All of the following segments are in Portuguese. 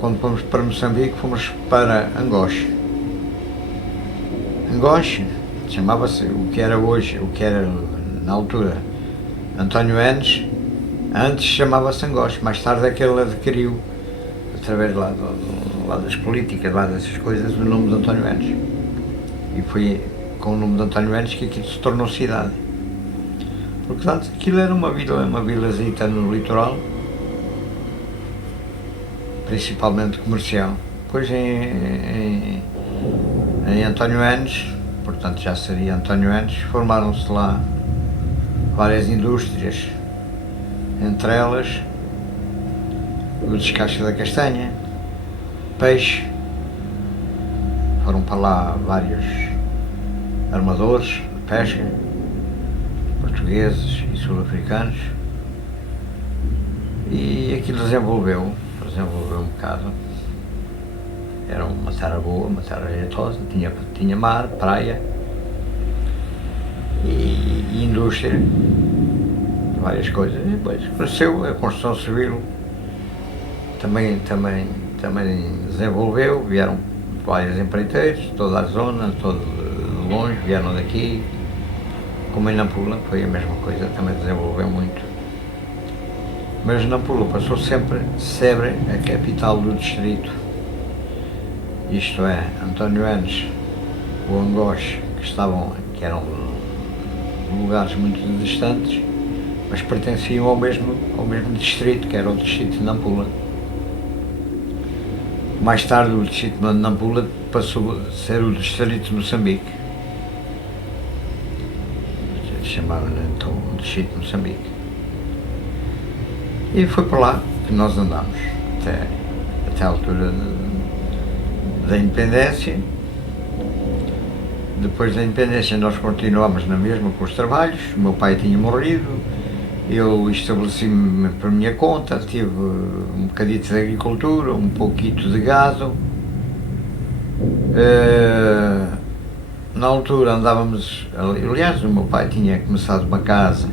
quando fomos para Moçambique, fomos para Angoche. Angoche chamava-se o que era hoje, o que era na altura António Enes, antes chamava-se Angoche, mais tarde é que ele adquiriu, através lá das políticas, lá dessas coisas, o nome de António Enes. E foi com o nome de António Enes que aquilo se tornou cidade. Porque antes aquilo era uma vilazita no litoral, principalmente comercial. Depois em António Enes, portanto já seria António Enes, formaram-se lá várias indústrias, entre elas o descasque da castanha, peixe. Foram para lá vários armadores de pesca, portugueses e sul-africanos, e aquilo desenvolveu um bocado. Era uma terra boa, uma terra jeitosa, tinha mar, praia e indústria, várias coisas. E depois cresceu a construção civil, também desenvolveu, vieram vários empreiteiros, toda a zona, todo de longe, vieram daqui, como em Nampula, foi a mesma coisa, também desenvolveu muito. Mas Nampula passou sempre a ser a capital do distrito. Isto é, António Enes, o Angoche, que eram lugares muito distantes, mas pertenciam ao mesmo distrito, que era o distrito de Nampula. Mais tarde o distrito de Nampula passou a ser o distrito de Moçambique. Chamavam então o distrito de Moçambique. E foi por lá que nós andámos, até a altura da independência. Depois da independência nós continuámos na mesma com os trabalhos. O meu pai tinha morrido, eu estabeleci-me por minha conta, tive um bocadito de agricultura, um pouquito de gado. Na altura andávamos, aliás o meu pai tinha começado uma casa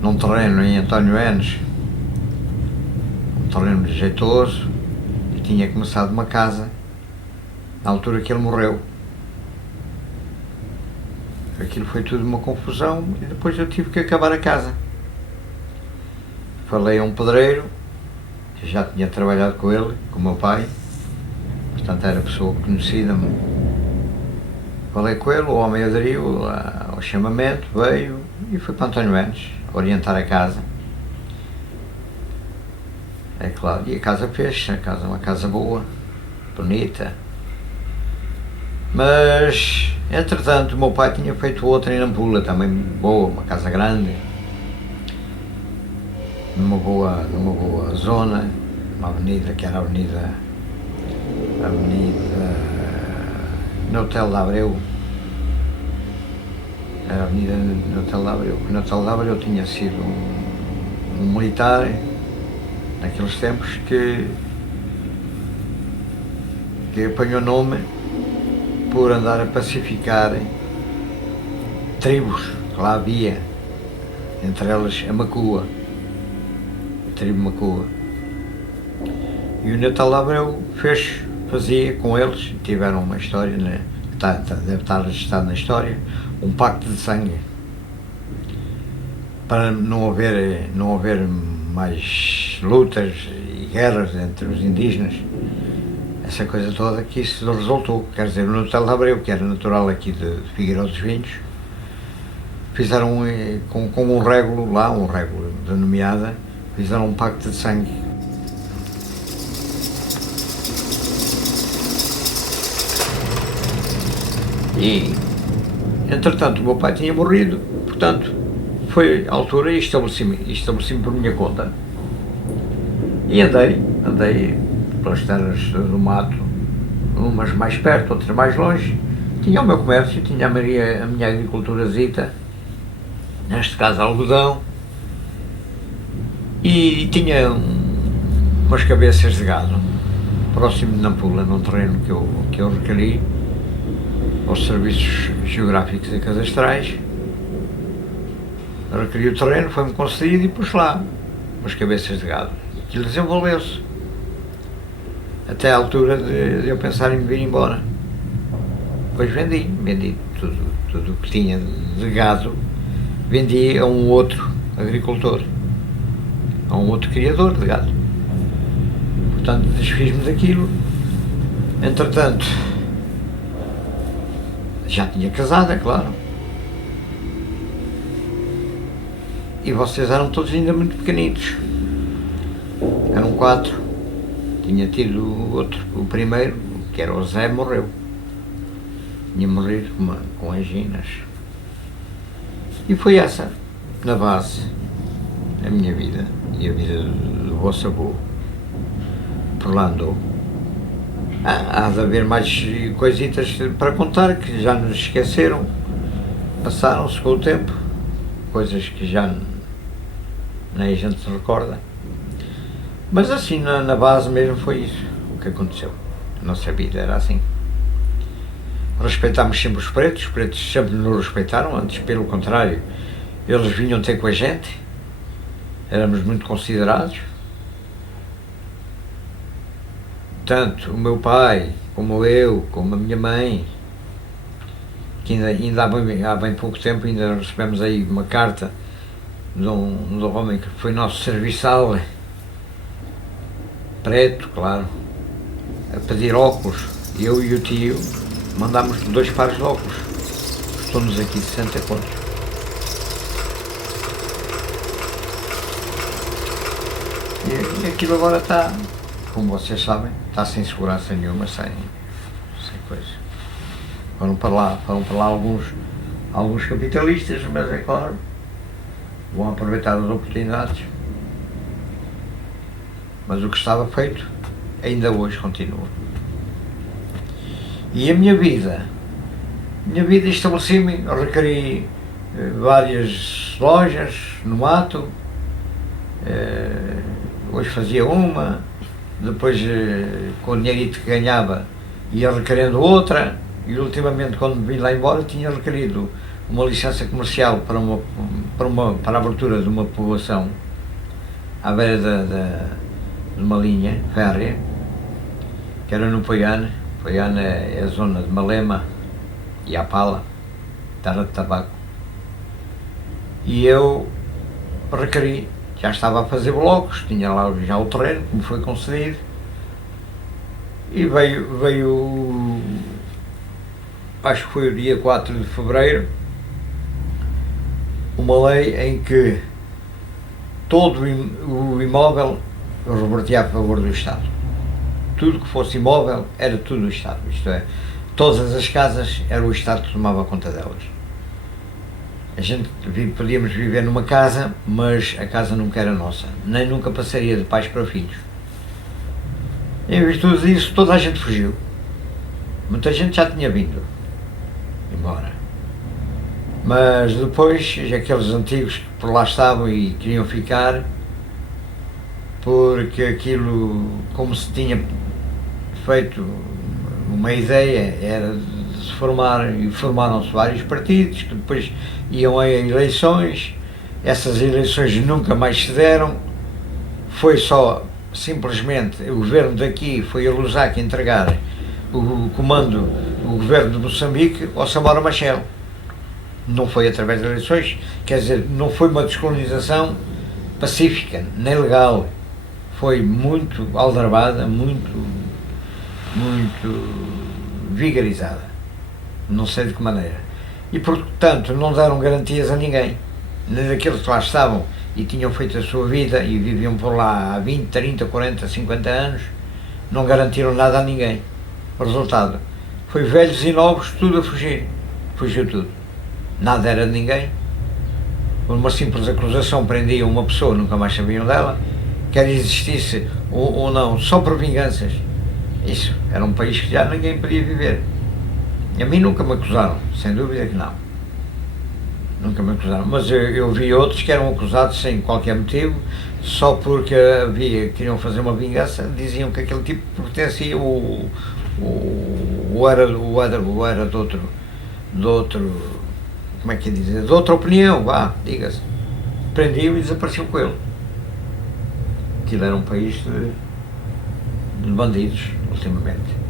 num terreno em António Enes, um terreno jeitoso, e tinha começado uma casa na altura que ele morreu. Aquilo foi tudo uma confusão e depois eu tive que acabar a casa. Falei a um pedreiro, que já tinha trabalhado com ele, com o meu pai, portanto era pessoa conhecida. Falei com ele, o homem aderiu ao chamamento, veio e foi para António Enes orientar a casa. É claro, e a casa fez, uma casa boa, bonita. Mas, entretanto, o meu pai tinha feito outra em Nampula, também boa, uma casa grande, numa boa zona, uma avenida que era a avenida Hotel de Abreu. Era a avenida Hotel de Abreu. O Hotel de Abreu tinha sido um militar, naqueles tempos, que apanhou nome por andar a pacificar tribos que lá havia, entre elas a Macua, a tribo Macua. E o Natal de Abreu fazia com eles, tiveram uma história, né, deve estar registrado na história, um pacto de sangue, para não haver mais lutas e guerras entre os indígenas. Essa coisa toda que isso resultou, quer dizer, o Natal de Abreu, que era natural aqui de Figueiró dos Vinhos, fizeram com um régulo lá, um régulo denominada, fizeram um pacto de sangue. E, entretanto, o meu pai tinha morrido, portanto, foi a altura e estabeleci-me por minha conta. E andei pelas terras do mato, umas mais perto, outras mais longe. Tinha o meu comércio, tinha a minha agriculturazita, neste caso algodão, e tinha umas cabeças de gado, próximo de Nampula, num terreno que eu requeri aos serviços geográficos e cadastrais. Requeri o terreno, foi-me concedido e pus lá umas cabeças de gado. Aquilo desenvolveu-se. até à altura de eu pensar em me vir embora. Depois vendi tudo o que tinha de gado, vendi a um outro agricultor, a um outro criador de gado. Portanto, desfiz-me daquilo. Entretanto, já tinha casado, é claro. E vocês eram todos ainda muito pequenitos. Eram 4. Tinha tido o outro, o primeiro, que era o Zé, morreu. Tinha morrido com anginas. E foi essa, na base, a minha vida e a vida do vosso avô. Por lá andou. Há de haver mais coisitas para contar que já nos esqueceram, passaram-se com o tempo, coisas que já nem a gente se recorda. Mas assim, na base mesmo foi isso o que aconteceu. A nossa vida era assim. Respeitámos sempre os pretos sempre nos respeitaram, antes pelo contrário, eles vinham ter com a gente, éramos muito considerados. Tanto o meu pai, como eu, como a minha mãe, que ainda há bem pouco tempo ainda recebemos aí uma carta de um homem que foi nosso serviçal, preto, claro, a pedir óculos. Eu e o tio mandámos 2 pares de óculos, custou-nos aqui 60 contos. E aquilo agora está, como vocês sabem, está sem segurança nenhuma, sem coisa. Foram para lá alguns capitalistas, mas é claro, vão aproveitar as oportunidades. Mas o que estava feito, ainda hoje continua. E a minha vida estabeleci-me, requeri várias lojas no mato, hoje fazia uma, depois com o dinheirito que ganhava ia requerendo outra, e ultimamente quando me vim lá embora tinha requerido uma licença comercial para a abertura de uma povoação à beira de uma linha férrea, que era no Poiana. Poiana é a zona de Malema e Apala, terra de tabaco. E eu requeri, já estava a fazer blocos, tinha lá já o terreno que me foi concedido, e veio, acho que foi o dia 4 de fevereiro, uma lei em que todo o imóvel revertia a favor do Estado. Tudo que fosse imóvel era tudo do Estado, isto é, todas as casas era o Estado que tomava conta delas. A gente podíamos viver numa casa, mas a casa nunca era nossa, nem nunca passaria de pais para filhos. Em virtude disso, toda a gente fugiu. Muita gente já tinha vindo embora. Mas depois, aqueles antigos que por lá estavam e queriam ficar, porque aquilo, como se tinha feito uma ideia, era de se formar, e formaram-se vários partidos, que depois iam a eleições. Essas eleições nunca mais se deram, foi só, simplesmente, o governo daqui foi a Lusaka entregar o comando do governo de Moçambique ao Samora Machel. Não foi através de eleições, quer dizer, não foi uma descolonização pacífica, nem legal, foi muito aldrabada, muito vigarizada, não sei de que maneira. E portanto não deram garantias a ninguém, nem daqueles que lá estavam e tinham feito a sua vida e viviam por lá há 20, 30, 40, 50 anos, não garantiram nada a ninguém. O resultado foi velhos e novos, tudo a fugir, fugiu tudo. Nada era de ninguém. Por uma simples acusação prendiam uma pessoa, nunca mais sabiam dela, quer existisse ou não, só por vinganças. Isso, era um país que já ninguém podia viver. A mim nunca me acusaram, sem dúvida que não. Nunca me acusaram, mas eu vi outros que eram acusados sem qualquer motivo, só porque queriam fazer uma vingança, diziam que aquele tipo pertencia ou era de outro, como é que é dizer, de outra opinião, vá, diga-se. Prendiam e desapareciam com ele. Aquilo era um país de bandidos, ultimamente.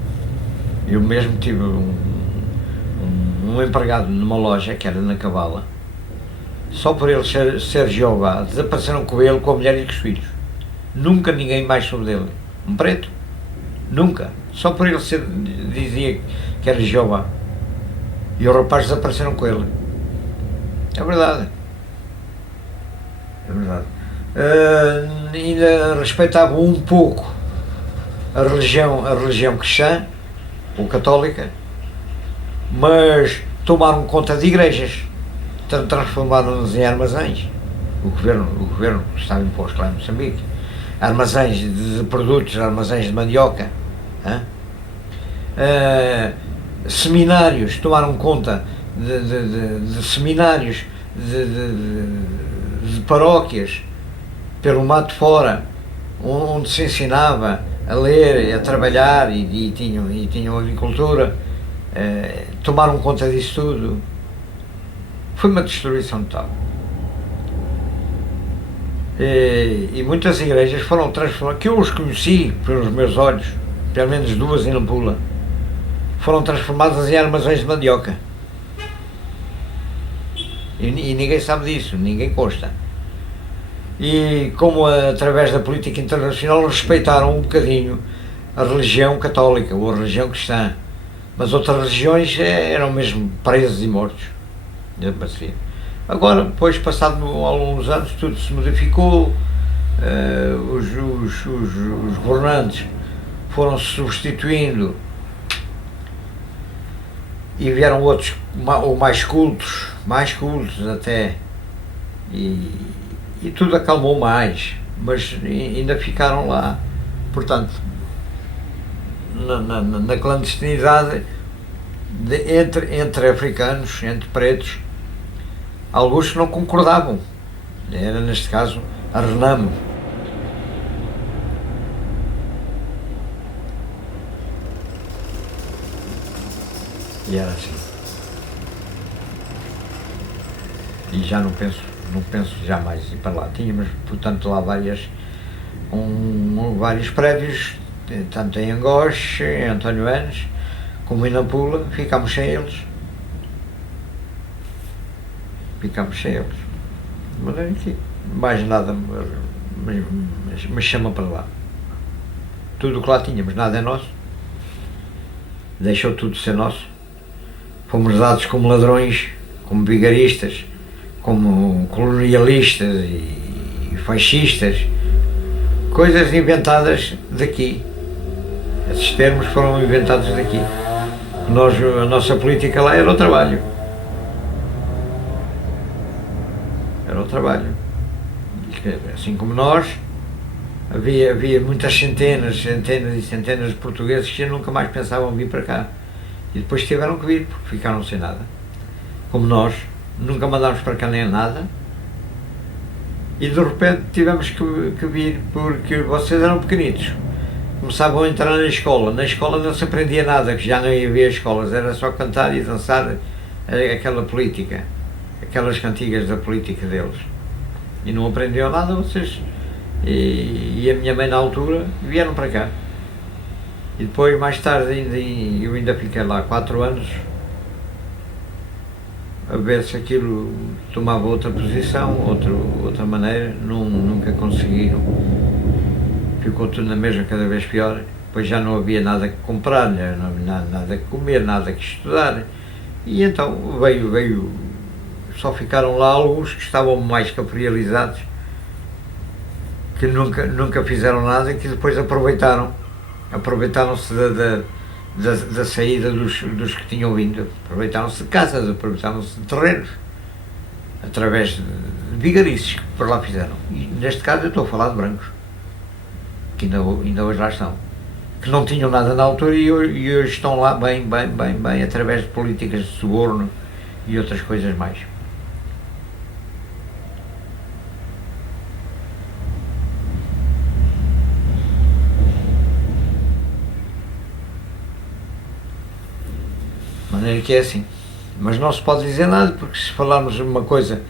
Eu mesmo tive um empregado numa loja, que era na Cabala, só por ele ser Jeová, desapareceram com ele, com a mulher e com os filhos. Nunca ninguém mais soube dele. Um preto. Nunca. Só por ele dizia que era Jeová. E os rapazes desapareceram com ele. É verdade. É verdade. Ainda respeitavam um pouco a religião cristã, ou católica, mas tomaram conta de igrejas, transformaram-nos em armazéns. O governo estava imposto lá em Moçambique. Armazéns de produtos, armazéns de mandioca. Seminários, tomaram conta de seminários, de paróquias, pelo mato fora, onde se ensinava a ler e a trabalhar e tinham agricultura. Tomaram conta disso tudo. Foi uma destruição total. E muitas igrejas foram transformadas, que eu os conheci pelos meus olhos, pelo menos duas em Nampula, foram transformadas em armazéns de mandioca. E ninguém sabe disso, ninguém consta. E como através da política internacional respeitaram um bocadinho a religião católica ou a religião cristã, mas outras religiões eram mesmo presos e mortos. Agora, depois, passado alguns anos, tudo se modificou, os governantes foram se substituindo e vieram outros ou mais cultos até, e tudo acalmou mais, mas ainda ficaram lá, portanto, na clandestinidade entre africanos, entre pretos, alguns que não concordavam. Era, neste caso, a Renamo. E era assim. E já não penso jamais ir para lá. Tínhamos, portanto, lá vários prédios, tanto em Angós, em António Enes, como em Nampula. Ficámos sem eles. Mas aqui, mais nada me chama para lá. Tudo o que lá tínhamos, nada é nosso. Deixou tudo de ser nosso. Fomos dados como ladrões, como vigaristas, como colonialistas e fascistas. Coisas inventadas daqui. Esses termos foram inventados daqui. A nossa política lá era o trabalho. Assim como nós, havia muitas centenas e centenas de portugueses que nunca mais pensavam vir para cá. E depois tiveram que vir, porque ficaram sem nada. Como nós, nunca mandámos para cá nem nada. E de repente tivemos que vir, porque vocês eram pequenitos. Começavam a entrar na escola. Na escola não se aprendia nada, que já não havia escolas. Era só cantar e dançar aquela política. Aquelas cantigas da política deles. E não aprendiam nada, vocês. E a minha mãe, na altura, vieram para cá. E depois, mais tarde, eu ainda fiquei lá 4 anos, a ver se aquilo tomava outra posição, outra maneira. Nunca conseguiram. Ficou tudo na mesma, cada vez pior. Depois já não havia nada que comprar, não havia nada que comer, nada que estudar. E então veio. Só ficaram lá alguns que estavam mais caprializados, que nunca fizeram nada e que depois aproveitaram-se da saída dos que tinham vindo, aproveitaram-se de casas, aproveitaram-se de terrenos, através de vigarices que por lá fizeram. E neste caso eu estou a falar de brancos, que ainda hoje lá estão, que não tinham nada na altura e hoje estão lá bem, através de políticas de suborno e outras coisas mais. De maneira que é assim. Mas não se pode dizer nada, porque se falarmos uma coisa,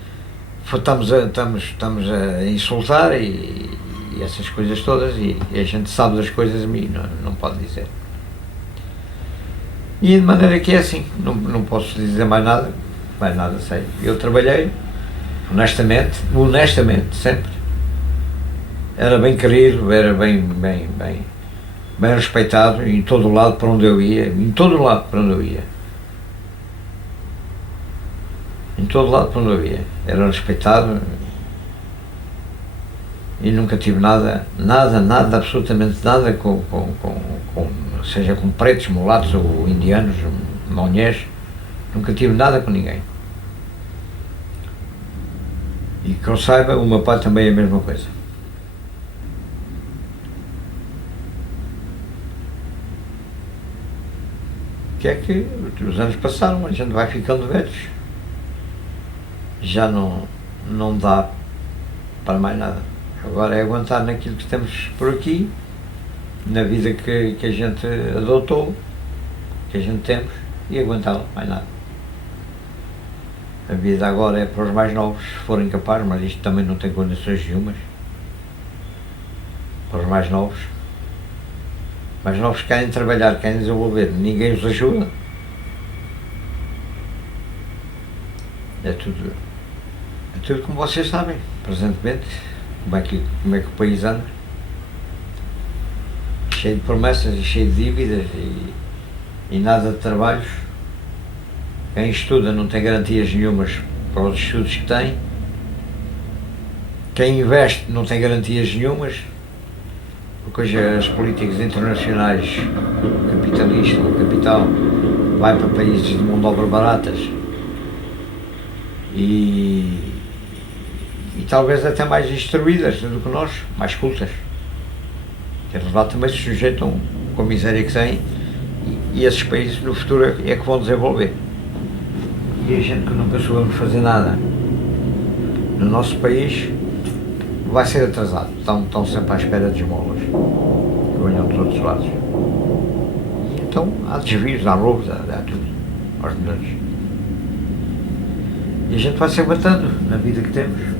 estamos a insultar e e essas coisas todas, e a gente sabe das coisas e não pode dizer. E de maneira que é assim, não posso dizer mais nada sei. Eu trabalhei, honestamente, sempre. Era bem querido, era bem respeitado em todo o lado para onde eu ia, em todo o lado para onde eu ia. Em todo lado para onde eu ia. Era respeitado e nunca tive nada, absolutamente nada seja com pretos, mulatos ou indianos, maunhés, nunca tive nada com ninguém. E que eu saiba, o meu pai também é a mesma coisa. Que é que os anos passaram, a gente vai ficando velhos, já não dá para mais nada. Agora é aguentar naquilo que temos por aqui, na vida que a gente adotou, que a gente temos, e aguentá-la, mais nada. A vida agora é para os mais novos, se forem capazes, mas isto também não tem condições nenhumas. Para os mais novos querem trabalhar, querem desenvolver, ninguém os ajuda. É tudo como vocês sabem, presentemente, como é que o país anda. Cheio de promessas e cheio de dívidas e nada de trabalhos. Quem estuda não tem garantias nenhumas para os estudos que tem. Quem investe não tem garantias nenhumas, porque hoje as políticas internacionais, o capital, vai para países de mão de obra baratas e talvez até mais instruídas do que nós, mais cultas. Eles lá também se sujeitam com a miséria que têm e esses países no futuro é que vão desenvolver. E a gente que nunca soubemos fazer nada no nosso país vai ser atrasado. Estão sempre à espera de esmolas que venham dos outros lados. E então há desvios, há roubos, há tudo aos melhores. E a gente vai se aguentando na vida que temos.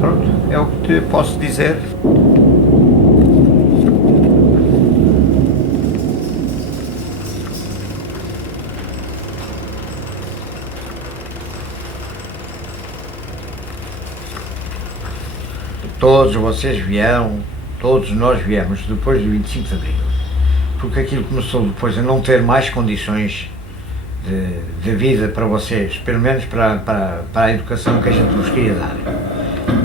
Pronto, é o que te posso dizer. Todos vocês vieram, todos nós viemos depois do 25 de Abril, porque aquilo começou depois a não ter mais condições de vida para vocês, pelo menos para a educação que a gente vos queria dar.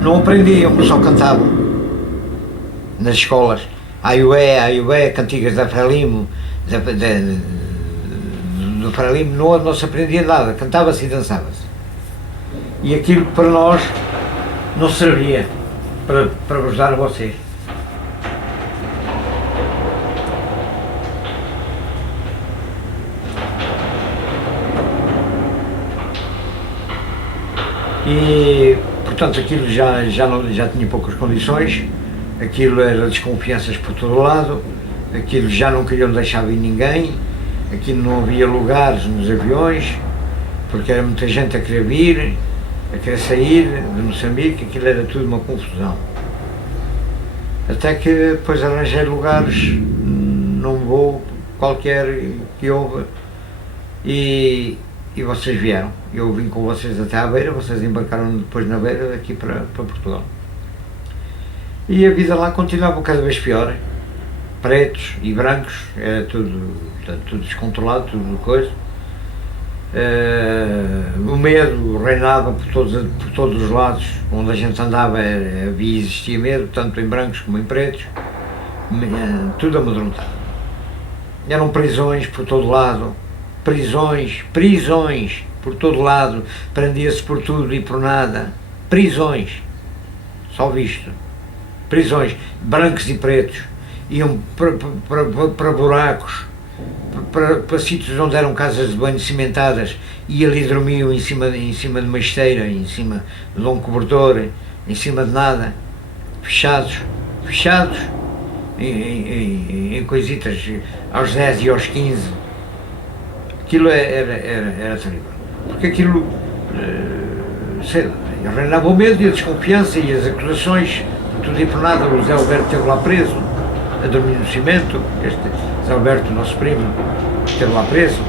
Não aprendiam, só cantavam nas escolas, aiué, cantigas da Frelimo, do Frelimo, não se aprendia nada, cantava-se e dançava-se. E aquilo para nós não servia para vos dar a vocês. E, portanto, aquilo já tinha poucas condições, aquilo era desconfianças por todo lado, aquilo já não queriam deixar vir ninguém, aquilo não havia lugares nos aviões, porque era muita gente a querer vir, a querer sair de Moçambique, aquilo era tudo uma confusão. Até que depois arranjei lugares num voo qualquer que houve e vocês vieram. Eu vim com vocês até à Beira, vocês embarcaram depois na Beira daqui para Portugal. E a vida lá continuava cada vez pior. Pretos e brancos, era tudo descontrolado, tudo coisa. O medo reinava por todos os lados, onde a gente andava existia medo, tanto em brancos como em pretos, tudo amedrontado. Eram prisões por todo lado, prisões por todo lado, prendia-se por tudo e por nada, prisões, só visto, prisões, brancos e pretos, iam para buracos, para sítios onde eram casas de banho cimentadas e ali dormiam em cima de uma esteira, em cima de um cobertor, em cima de nada, fechados em coisitas aos 10 e aos 15. Aquilo era terrível, porque aquilo sei lá, reinava o medo e a desconfiança e as acusações, por tudo e por nada. O Zé Alberto esteve lá preso, a dormir no cimento. Este Zé Alberto, nosso primo, esteve lá preso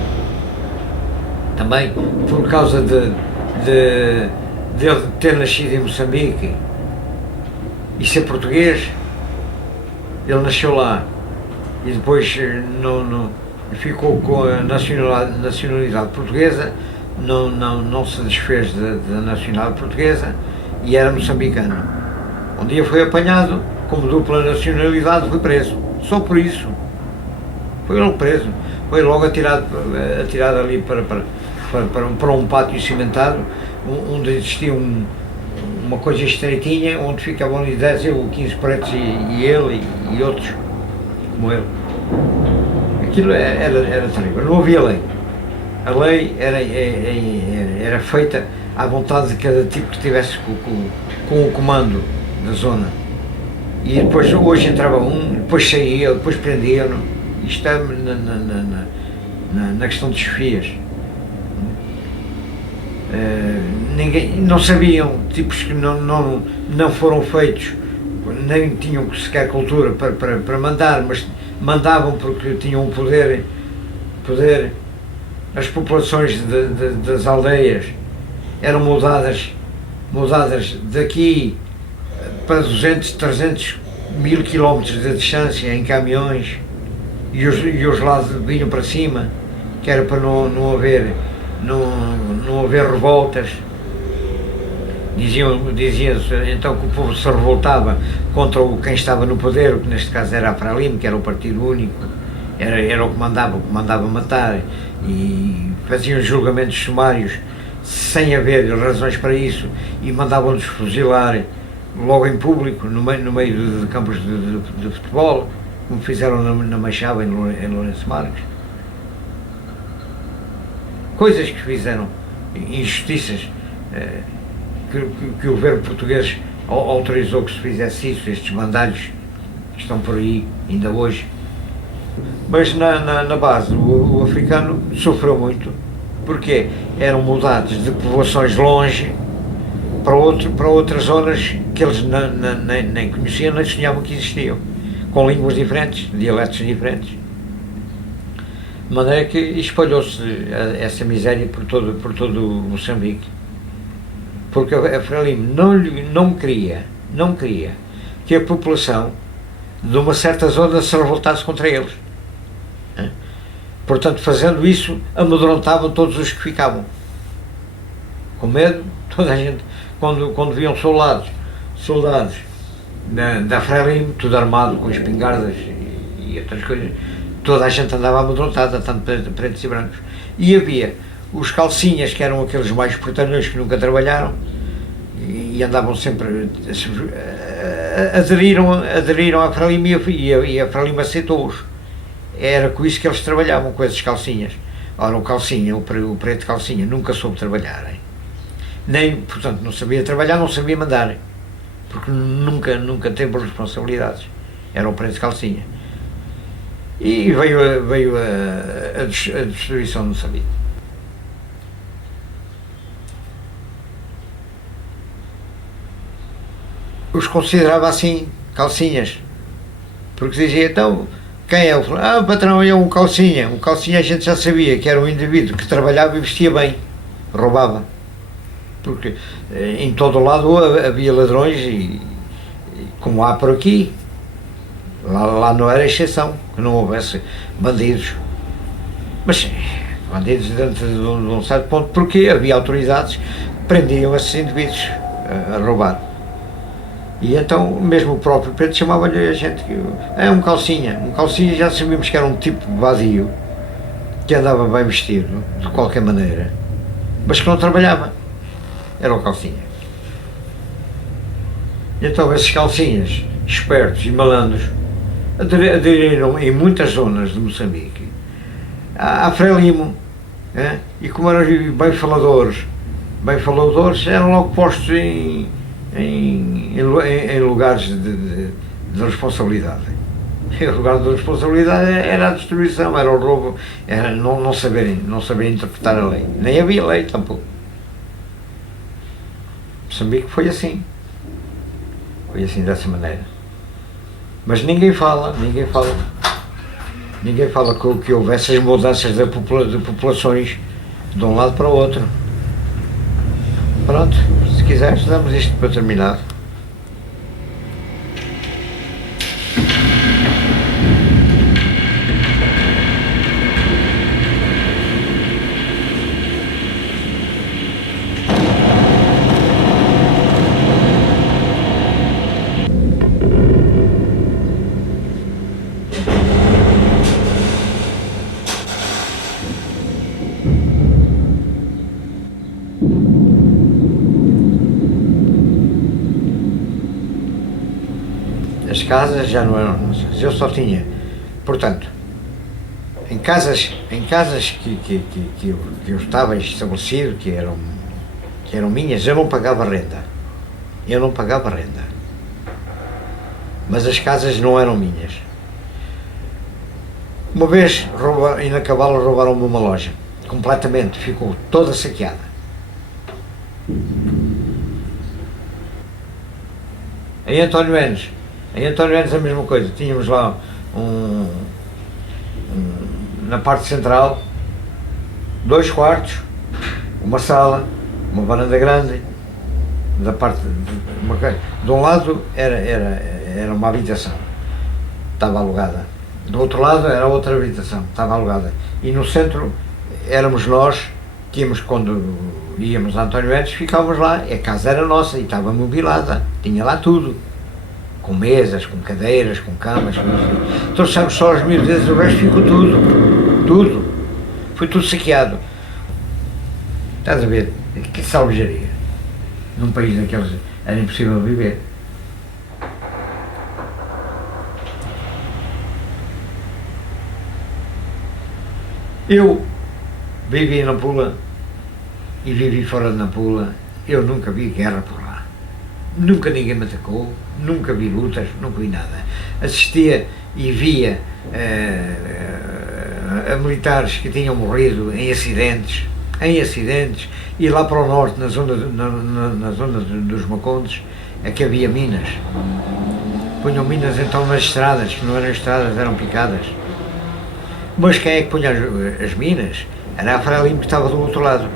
também por causa de ele ter nascido em Moçambique e ser português. Ele nasceu lá e depois ficou com a nacionalidade portuguesa, não se desfez da nacionalidade portuguesa e era moçambicano. Um dia foi apanhado como dupla nacionalidade, foi preso, só por isso. Foi logo preso, foi logo atirado ali para um pátio cimentado, onde existia uma coisa estreitinha, onde ficavam ali 10 ou 15 pretos e ele e outros como ele. Aquilo era terrível, não havia lei. A lei era feita à vontade de cada tipo que estivesse com o comando da zona. E depois, hoje entrava um, depois saía, depois prendiam-no. Isto é na questão de chefias. Não sabiam, tipos que não foram feitos, nem tinham sequer cultura para mandar, mas mandavam porque tinham um poder. As populações das aldeias eram mudadas daqui para 200, 300 mil quilómetros de distância em caminhões, e os lá vinham para cima, que era para não haver revoltas. Dizia-se então que o povo se revoltava contra quem estava no poder, que neste caso era a Frelimo, que era o partido único, era o que mandava matar, e faziam julgamentos sumários sem haver razões para isso, e mandavam-nos fuzilar logo em público, no meio de campos de futebol, como fizeram na Machava, em Lourenço Marques. Coisas que fizeram, injustiças, que o governo português autorizou que se fizesse isso, estes mandados que estão por aí ainda hoje. Mas na base o africano sofreu muito, porque eram mudados de povoações longe para outras zonas que eles nem conheciam, nem sonhavam que existiam, com línguas diferentes, dialetos diferentes. De maneira que espalhou-se essa miséria por todo o Moçambique. Porque a Frelimo não queria que a população de uma certa zona se revoltasse contra eles. Portanto, fazendo isso, amedrontavam todos os que ficavam. Com medo, toda a gente, quando viam soldados da Frelimo, tudo armado com espingardas e outras coisas, toda a gente andava amedrontada, tanto pretos e brancos. E havia os calcinhas, que eram aqueles mais portanhões que nunca trabalharam e andavam sempre, aderiram à Frelimo e a Frelimo aceitou-os. Era com isso que eles trabalhavam, com esses calcinhas. Ora, o preto calcinha nunca soube trabalhar, nem, portanto, não sabia trabalhar, não sabia mandar, porque nunca teve responsabilidades. Era o preto calcinha. E veio a destruição de Moçambique. Os considerava assim, calcinhas, porque dizia, então, quem é o fulano? O patrão é um calcinha. Um calcinha a gente já sabia que era um indivíduo que trabalhava e vestia bem, roubava, porque em todo o lado havia ladrões, e como há por aqui, lá não era exceção, que não houvesse bandidos. Mas bandidos dentro de um certo ponto, porque havia autoridades que prendiam esses indivíduos a roubar. E então, mesmo o próprio preto chamava-lhe a gente que um calcinha. Um calcinha já sabíamos que era um tipo vadio, que andava bem vestido, de qualquer maneira, mas que não trabalhava. Era o calcinha. E então esses calcinhas, espertos e malandros, aderiram em muitas zonas de Moçambique à Frelimo, e como eram bem faladores, eram logo postos em lugares de responsabilidade. E o lugar de responsabilidade era a destruição, era o roubo, era não saber interpretar a lei. Nem havia lei tampouco. Moçambique foi assim. Foi assim, dessa maneira. Mas ninguém fala que houve essas mudanças de populações de um lado para o outro. Pronto, se quiseres, damos isto para terminar. As casas já não eram nossas, eu só tinha, portanto, em casas que eu estava estabelecido, que eram minhas, eu não pagava renda, mas as casas não eram minhas. Uma vez, em Nacabala, roubaram-me uma loja, completamente, ficou toda saqueada. Em António Enes a mesma coisa, tínhamos lá na parte central, 2 quartos, uma sala, uma varanda grande, de um lado era uma habitação, estava alugada, do outro lado era outra habitação, estava alugada, e no centro éramos nós, que íamos, quando íamos a António Enes, ficávamos lá, a casa era nossa e estava mobilada, tinha lá tudo. Com mesas, com cadeiras, com camas, trouxemos só as miudezas, o resto ficou tudo, foi tudo saqueado. Estás a ver? Que salvajaria. Num país daqueles era impossível viver. Eu vivi em Nampula e vivi fora de Nampula, eu nunca vi guerra por lá. Nunca ninguém me atacou, nunca vi lutas, nunca vi nada. Assistia e via a militares que tinham morrido em acidentes, e lá para o norte, na zona dos Macondes, é que havia minas. Punham minas então nas estradas, que não eram estradas, eram picadas. Mas quem é que punha as minas? Era a Frelimo, que estava do outro lado,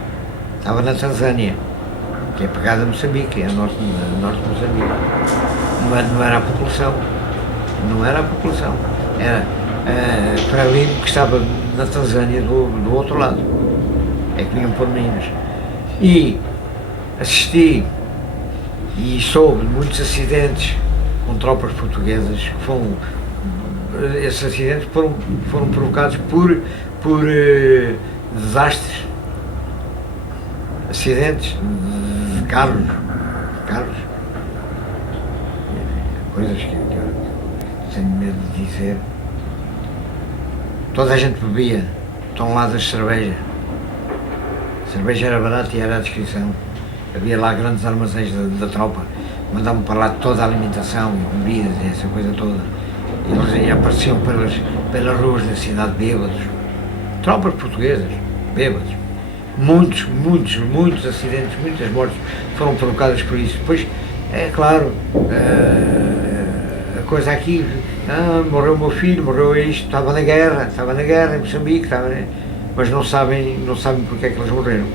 estava na Tanzânia, que é pegada a Moçambique, é norte de Moçambique. Não era a população, era a Frelimo, que estava na Tanzânia do outro lado, é que vinham por minas. E assisti e soube de muitos acidentes com tropas portuguesas, esses acidentes foram provocados por desastres, acidentes de carros, coisas que eu tenho medo de dizer. Toda a gente bebia toneladas de cerveja. A cerveja era barata e era a descrição. Havia lá grandes armazéns da tropa, mandavam para lá toda a alimentação e bebidas e essa coisa toda. E eles apareciam pelas ruas da cidade bêbados. Tropas portuguesas, bêbados. Muitos acidentes, muitas mortes foram provocadas por isso. Depois, é claro, a coisa aqui, morreu o meu filho, morreu isto, estava na guerra em Moçambique, mas não sabem porque é que eles morreram.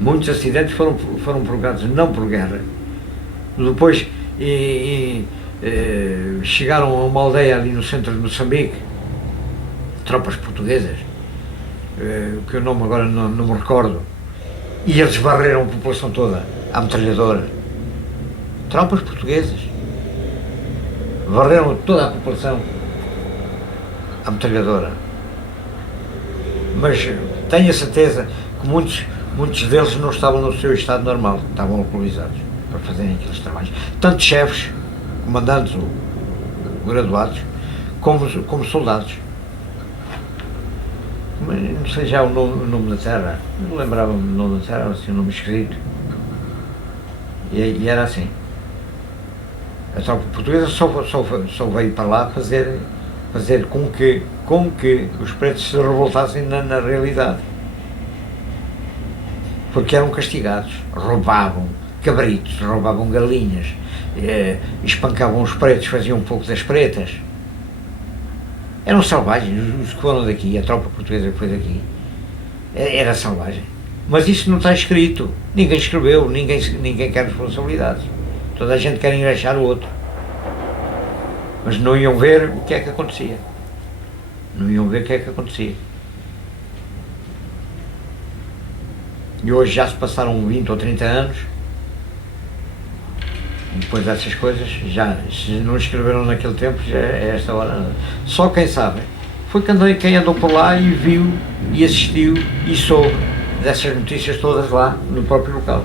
Muitos acidentes foram provocados não por guerra. Depois chegaram a uma aldeia ali no centro de Moçambique, tropas portuguesas, que o nome agora não me recordo, e eles varreram a população toda à metralhadora. Tropas portuguesas varreram toda a população à metralhadora. Mas tenho a certeza que muitos deles não estavam no seu estado normal, estavam alcoolizados para fazerem aqueles trabalhos. Tanto chefes, comandantes ou graduados, como soldados. Mas não sei já o nome da terra, não lembrava-me do nome da terra, era assim um nome esquisito. E era assim. A tropa portuguesa só veio para lá fazer com que os pretos se revoltassem na realidade. porque eram castigados, roubavam cabritos, roubavam galinhas, espancavam os pretos, faziam um pouco das pretas. Eram selvagens, os que foram daqui, a tropa portuguesa que foi daqui, era selvagem. Mas isso não está escrito, ninguém escreveu, ninguém quer responsabilidades. Toda a gente quer engraxar o outro. Mas não iam ver o que é que acontecia. Não iam ver o que é que acontecia. E hoje já se passaram 20 ou 30 anos, depois dessas coisas, já, se não escreveram naquele tempo, já é esta hora. Só quem sabe foi quem andou por lá e viu, e assistiu, e soube dessas notícias todas lá, no próprio local.